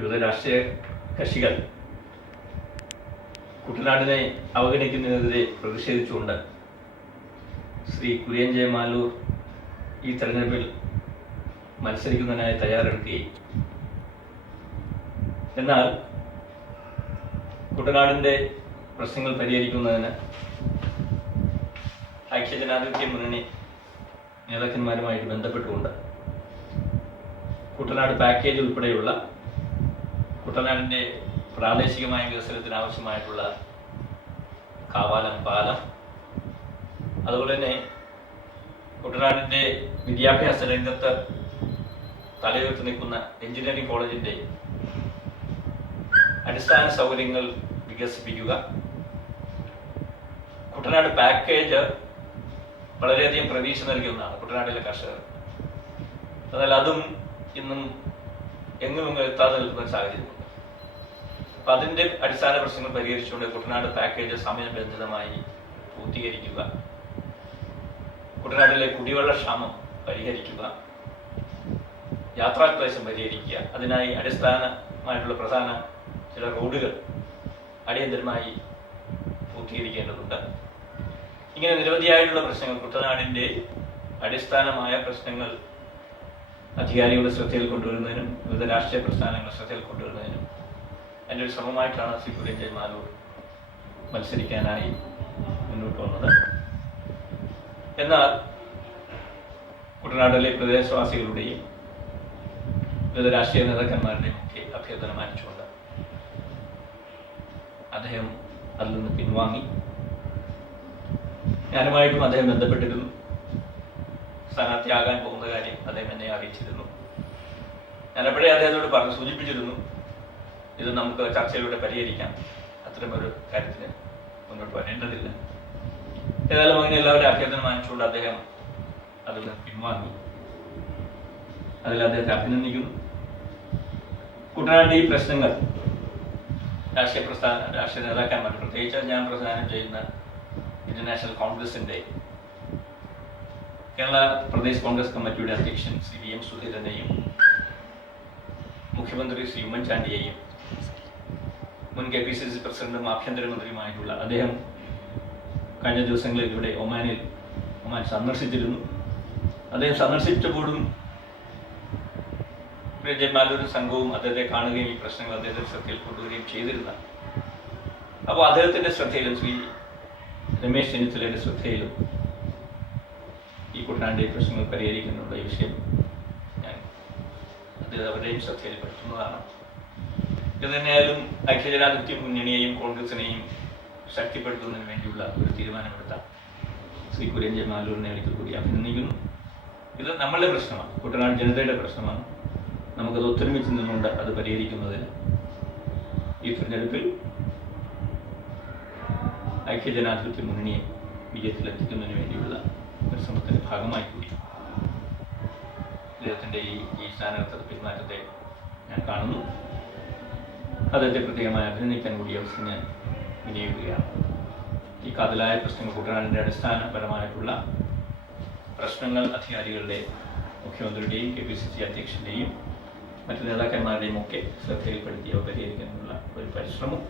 വിവിധ രാഷ്ട്രീയ കക്ഷികൾ കുട്ടനാടിനെ അവഗണിക്കുന്നതിനെതിരെ പ്രതിഷേധിച്ചുകൊണ്ട് ശ്രീ കുര്യൻ ജെ മാലൂർ ഈ തെരഞ്ഞെടുപ്പിൽ മത്സരിക്കുന്നതിനായി തയ്യാറെടുക്കുകയും എന്നാൽ കുട്ടനാടിൻ്റെ പ്രശ്നങ്ങൾ പരിഹരിക്കുന്നതിന് ഐക്യജനാധിപത്യ മുന്നണി നേതാക്കന്മാരുമായിട്ട് ബന്ധപ്പെട്ടുകൊണ്ട് കുട്ടനാട് പാക്കേജ് ഉൾപ്പെടെയുള്ള കുട്ടനാടിൻ്റെ പ്രാദേശികമായ വികസനത്തിന് ആവശ്യമായിട്ടുള്ള കാവാലം പാലം, അതുപോലെ തന്നെ കുട്ടനാടിൻ്റെ വിദ്യാഭ്യാസ രംഗത്ത് തലയുയർത്തി നിൽക്കുന്ന എഞ്ചിനീയറിംഗ് കോളേജിൻ്റെ അടിസ്ഥാന സൗകര്യങ്ങൾ വികസിപ്പിക്കുക. കുട്ടനാട് പാക്കേജ് വളരെയധികം പ്രതീക്ഷ നൽകിയ ഒന്നാണ് കുട്ടനാട്ടിലെ കർഷകർ. എന്നാൽ അതും ഇന്നും എങ്ങും എത്താതെ നിൽക്കുന്ന ഒരു സാഹചര്യമുണ്ട്. അപ്പം അതിൻ്റെ അടിസ്ഥാന പ്രശ്നങ്ങൾ പരിഹരിച്ചുകൊണ്ട് കുട്ടനാട് പാക്കേജ് സമയബന്ധിതമായി പൂർത്തീകരിക്കുക, കുട്ടനാട്ടിലെ കുടിവെള്ള ക്ഷാമം പരിഹരിക്കുക, യാത്രാക്ലേശം പരിഹരിക്കുക, അതിനായി അടിസ്ഥാനമായിട്ടുള്ള പ്രധാന ചില റോഡുകൾ അടിയന്തരമായി പൂർത്തീകരിക്കേണ്ടതുണ്ട്. ഇങ്ങനെ നിരവധിയായിട്ടുള്ള പ്രശ്നങ്ങൾ, കുട്ടനാടിൻ്റെ അടിസ്ഥാനമായ പ്രശ്നങ്ങൾ അധികാരികളുടെ ശ്രദ്ധയിൽ കൊണ്ടുവരുന്നതിനും വിവിധ രാഷ്ട്രീയ പ്രസ്ഥാനങ്ങളുടെ ശ്രദ്ധയിൽ കൊണ്ടുവരുന്നതിനും എൻ്റെ ഒരു ശ്രമമായിട്ടാണ് ശ്രീ കുര്യൻ ജെ മാലൂർ മത്സരിക്കാനായി മുന്നോട്ട് വന്നത്. എന്നാൽ കുട്ടനാട്ടിലെ പ്രദേശവാസികളുടെയും വിവിധ രാഷ്ട്രീയ നേതാക്കന്മാരുടെയും ഒക്കെ അഭ്യർത്ഥന മാനിച്ചുകൊണ്ട് അദ്ദേഹം അതിൽ നിന്ന് പിൻവാങ്ങി. ഞാനുമായിട്ടും അദ്ദേഹം ബന്ധപ്പെട്ടിരുന്നു. സ്ഥാനാർത്ഥിയാകാൻ പോകുന്ന കാര്യം അദ്ദേഹം എന്നെ അറിയിച്ചിരുന്നു. ഞാനപ്പോഴേ അദ്ദേഹത്തോട് സൂചിപ്പിച്ചിരുന്നു, ഇത് നമുക്ക് ചർച്ചയിലൂടെ പരിഹരിക്കാം, അത്തരമൊരു കാര്യത്തിന് മുന്നോട്ട് വരേണ്ടതില്ല. ഏതായാലും അങ്ങനെ എല്ലാവരും അഭ്യർത്ഥന മാനിച്ചുകൊണ്ട് അദ്ദേഹം അതിൽ നിന്ന് പിൻവാങ്ങി. അതിൽ അദ്ദേഹത്തെ അഭിനന്ദിക്കുന്നു. കുട്ടനാടിൻ്റെ ഈ പ്രശ്നങ്ങൾ രാഷ്ട്രീയ നേതാക്കന്മാർ, പ്രത്യേകിച്ച് ഞാൻ പ്രധാനം ചെയ്യുന്ന ഇന്ത്യൻ നാഷണൽ കോൺഗ്രസിൻ്റെ കേരള പ്രദേശ് കോൺഗ്രസ് കമ്മിറ്റിയുടെ അധ്യക്ഷൻ ശ്രീ വി എം സുധീരനെയും മുഖ്യമന്ത്രി ശ്രീ ഉമ്മൻചാണ്ടിയെയും മുൻ KPCC പ്രസിഡന്റും ആഭ്യന്തരമന്ത്രിയുമായിട്ടുള്ള അദ്ദേഹം കഴിഞ്ഞ ദിവസങ്ങളിൽ ഇവിടെ ഒമാൻ സന്ദർശിച്ചിരുന്നു. അദ്ദേഹം സന്ദർശിച്ചപ്പോഴും ജെ മാലൂർ സംഘവും അദ്ദേഹത്തെ കാണുകയും ഈ പ്രശ്നങ്ങൾ അദ്ദേഹത്തിന്റെ ശ്രദ്ധയിൽ കൊണ്ടുവരികയും ചെയ്തിരുന്ന. അപ്പോൾ അദ്ദേഹത്തിന്റെ ശ്രദ്ധയിലും ശ്രീ രമേശ് ചെന്നിത്തലയുടെ ശ്രദ്ധയിലും ഈ കുട്ടനാടിന്റെ പ്രശ്നങ്ങൾ പരിഹരിക്കുന്നതിനുള്ള ഈ വിഷയം ഞാൻ അവരുടെയും ശ്രദ്ധയിൽപ്പെടുത്തുന്നതാണ്. ഇത് തന്നെയായാലും ഐക്യജനാധിപത്യ മുന്നണിയെയും കോൺഗ്രസിനെയും ശക്തിപ്പെടുത്തുന്നതിന് വേണ്ടിയുള്ള ഒരു തീരുമാനമെടുത്ത ശ്രീ കുര്യൻ ജെ മാലൂരിനെ ഒരിക്കൽ കൂടി അഭിനന്ദിക്കുന്നു. ഇത് നമ്മളുടെ പ്രശ്നമാണ്, കുട്ടനാട് ജനതയുടെ പ്രശ്നമാണ്. നമുക്കത് ഒത്തൊരുമിച്ച് നിന്നുകൊണ്ട് അത് പരിഹരിക്കുന്നതിന് ഈ തിരഞ്ഞെടുപ്പിൽ ഐക്യജനാധിപത്യ മുന്നണിയെ വിജയത്തിലെത്തിക്കുന്നതിന് വേണ്ടിയുള്ള ഒരു ശ്രമത്തിന്റെ ഭാഗമായി കൂടി അദ്ദേഹത്തിൻ്റെ ഈ സ്ഥാനാർത്ഥി പെരുമാറ്റത്തെ ഞാൻ കാണുന്നു. അദ്ദേഹത്തെ പ്രത്യേകമായി അഭിനന്ദിക്കാൻ കൂടി അവസരം ഞാൻ വിനിയോഗിക്കുകയാണ്. ഈ കാതലായ പ്രശ്നങ്ങൾ, കുട്ടനാടിൻ്റെ അടിസ്ഥാനപരമായിട്ടുള്ള പ്രശ്നങ്ങൾ അധികാരികളുടെ, മുഖ്യമന്ത്രിയുടെയും KPCC അധ്യക്ഷൻ്റെയും മറ്റു നേതാക്കന്മാരുടെയും ഒക്കെ ശ്രദ്ധയിൽപ്പെടുത്തി അവ പരിഹരിക്കാനുള്ള ഒരു പരിശ്രമം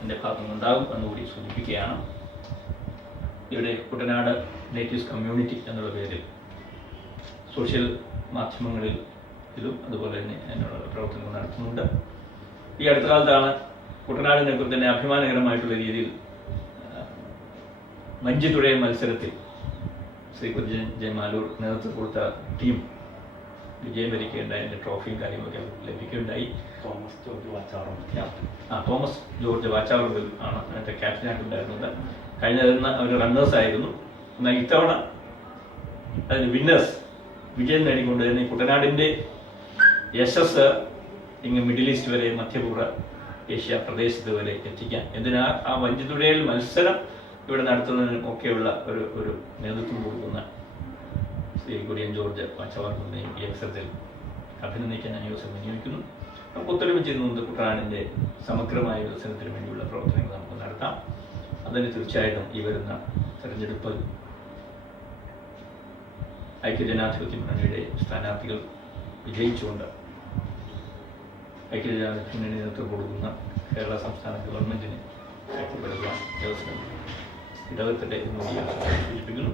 എൻ്റെ ഭാഗത്തു നിന്നുണ്ടാകും എന്നുകൂടി സൂചിപ്പിക്കുകയാണ്. ഇവിടെ കുട്ടനാട് നേറ്റീവ്സ് കമ്മ്യൂണിറ്റി എന്നുള്ള പേരിൽ സോഷ്യൽ മാധ്യമങ്ങളിലും അതുപോലെ തന്നെ അതിനുള്ള പ്രവർത്തനങ്ങൾ നടത്തുന്നുണ്ട്. ഈ അടുത്ത കാലത്താണ് കുട്ടനാടിനെ കുറിച്ച് തന്നെ അഭിമാനകരമായിട്ടുള്ള രീതിയിൽ മഞ്ജി തുഴയൽ മത്സരത്തിൽ ശ്രീ കുര്യൻ ജെ മാലൂർ നേതൃത്വം കൊടുത്ത ടീം വിജയം വരിക്കുകയുണ്ടായി. അതിൻ്റെ ട്രോഫിയും കാര്യങ്ങളൊക്കെ ലഭിക്കുകയുണ്ടായി. തോമസ് ജോർജ് വാച്ചാവറമ്പിൽ ആണ് അതിൻ്റെ ക്യാപ്റ്റനായിട്ടുണ്ടായിരുന്നത്. കഴിഞ്ഞ അവർ റണ്ണേഴ്സ് ആയിരുന്നു. എന്നാൽ ഇത്തവണ അതിന് വിന്നേഴ്സ് വിജയം നേടിക്കൊണ്ട് തന്നെ കുട്ടനാടിൻ്റെ യശസ് ഇങ്ങ് മിഡിൽ ഈസ്റ്റ് വരെ, മധ്യപൂർവ്വ ഏഷ്യ പ്രദേശത്ത് വരെ എത്തിക്കാൻ എന്തിനാ ആ വഞ്ചിത്തുഴയിൽ മത്സരം ഇവിടെ നടത്തുന്നതിനും ഒക്കെയുള്ള ഒരു നേതൃത്വം കൊടുക്കുന്ന ശ്രീ കുര്യൻ ജോർജ് വാച്ചാവറമ്പിനെയും ഈ അവസരത്തിൽ അഭിനന്ദിക്കാൻ ഞാൻ ദിവസം വിനിയോഗിക്കുന്നു. നമുക്ക് ഒത്തൊരുമിച്ച് നിന്നുകൊണ്ട് കുട്ടനാടിൻ്റെ സമഗ്രമായ വികസനത്തിന് വേണ്ടിയുള്ള പ്രവർത്തനങ്ങൾ നമുക്ക് നടത്താം. അതിന് തീർച്ചയായിട്ടും ഈ വരുന്ന തെരഞ്ഞെടുപ്പിൽ ഐക്യജനാധിപത്യ മുന്നണിയുടെ സ്ഥാനാർത്ഥികൾ വിജയിച്ചുകൊണ്ട് ഐക്യജനാധിപത്യ മുന്നണി നേതൃത്വം കൊടുക്കുന്ന കേരള സംസ്ഥാന ഗവൺമെൻറ്റിന് ശക്തിപ്പെടുത്താൻ ദിവസം ഇടവെത്തട്ടെ എന്ന് സൂചിപ്പിക്കുന്നു.